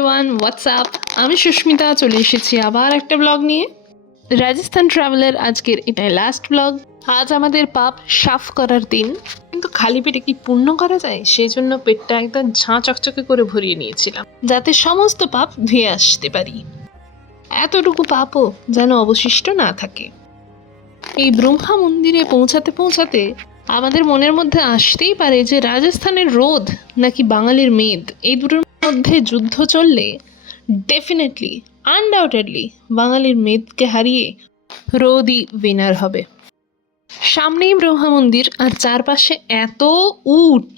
Everyone, WhatsApp. আমি সুস্মিতা চলে এসেছি আবার একটা ব্লগ নিয়ে। রাজস্থান ট্রাভেলের আজকের এটাই লাস্ট ব্লগ। আজ আমাদের পাপ সাফ করার দিন, কিন্তু খালি পেটে কি পুণ্য করা যায়, সেই জন্য পেটটা একদম ঝাঁ চকচকে করে ভরিয়ে নিয়েছিলাম, যাতে সমস্ত পাপ ধুয়ে আসতে পারি। এতটুকু পাপও যেন অবশিষ্ট না থাকে। এই ব্রহ্মা মন্দিরে পৌঁছাতে পৌঁছাতে আমাদের মনের মধ্যে আসতেই পারে যে রাজস্থানের রোদ নাকি বাঙালির মেদ, এই দুটোর মধ্যে যুদ্ধ চললে ডেফিনেটলি আনডাউটেডলি বাঙালির মেদকে হারিয়ে রোদই উইনার হবে। সামনেই ব্রহ্মা মন্দির আর চারপাশে এত উট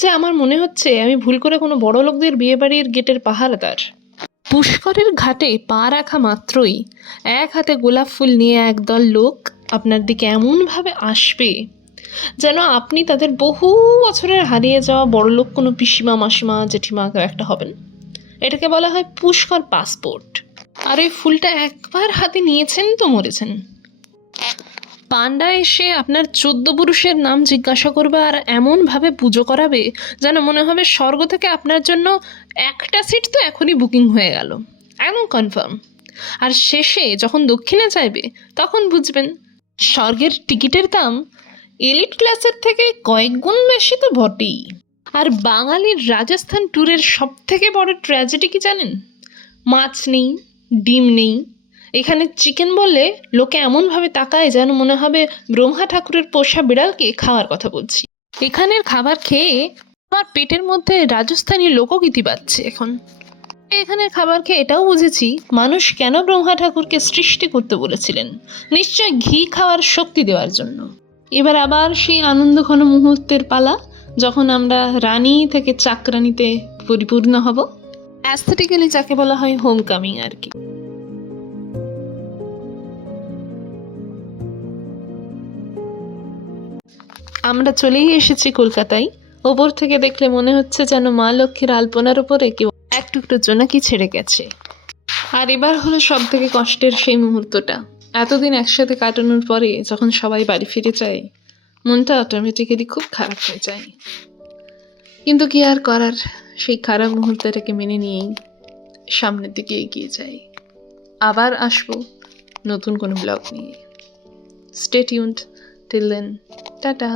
যে আমার মনে হচ্ছে আমি ভুল করে কোনো বড় লোকদের বিয়েবাড়ির গেটের পাহারাদার। পুষ্করের ঘাটে পা রাখা মাত্রই এক হাতে গোলাপ ফুল নিয়ে একদল লোক আপনার দিকে এমনভাবে আসবে যেন আপনি তাদের বহু বছরের হারিয়ে যাওয়া বড়লোক কোনো পিসিমা, মাসিমা, জেঠিমা কেউ একটা হবেন। এটাকে বলা হয় পুষ্কর পাসপোর্ট। আর এই ফুলটা একবার হাতে নিয়েছেন তো মরেছেন। পান্ডা এসে আপনার 14 পুরুষের নাম জিজ্ঞাসা করবে আর এমনভাবে পুজো করাবে যেন মনে হবে স্বর্গ থেকে আপনার জন্য একটা সিট তো এখনই বুকিং হয়ে গেল, একদম কনফার্ম। আর শেষে যখন দক্ষিণে চাইবে তখন বুঝবেন স্বর্গের টিকিটের দাম এলিট ক্লাসের থেকে কয়েক গুণ বেশি তো বটেই। আর বাঙালির রাজস্থান ট্যুরের সব থেকে বড় ট্র্যাজেডি কি জানেন? মাছ নেই, ডিম নেই। এখানে চিকেন বললে লোকে এমনভাবে তাকায় যেন মনে হবে ব্রহ্মা ঠাকুরের পোষা বিড়ালকে খাওয়ার কথা বলছি। এখানের খাবার খেয়ে আমার পেটের মধ্যে রাজস্থানী লোকগীতি বাজছে এখন। এখানের খাবার খেয়ে এটাও বুঝেছি মানুষ কেন ব্রহ্মা ঠাকুরকে সৃষ্টি করতে বলেছিলেন, নিশ্চয় ঘি খাওয়ার শক্তি দেওয়ার জন্য। এবার আবার সেই আনন্দঘন মুহূর্তের পালা, যখন আমরা রানী থেকে চাকরানিতে পরিপূর্ণ হব। অ্যাস্থেটিক্যালি যাকে বলা হয় হোম কামিং আর কি। আমরা চলেই এসেছি কলকাতায়। ওপর থেকে দেখলে মনে হচ্ছে যেন মা লক্ষ্মীর আলপনার উপরে কেউ এক টুকরো জোনাকি ছেড়ে গেছে। আর এবার হলো সব থেকে কষ্টের সেই মুহূর্তটা। এতদিন একসাথে কাটানোর পরে যখন সবাই বাড়ি ফিরে যায়, মনটা অটোমেটিক্যালি খুব খারাপ হয়ে যায়। কিন্তু কি আর করার, সেই খারাপ মুহূর্তটাকে মেনে নিয়েই সামনের দিকে এগিয়ে যাই। আবার আসবো নতুন কোনো ব্লগ নিয়ে। Stay tuned till then, tata.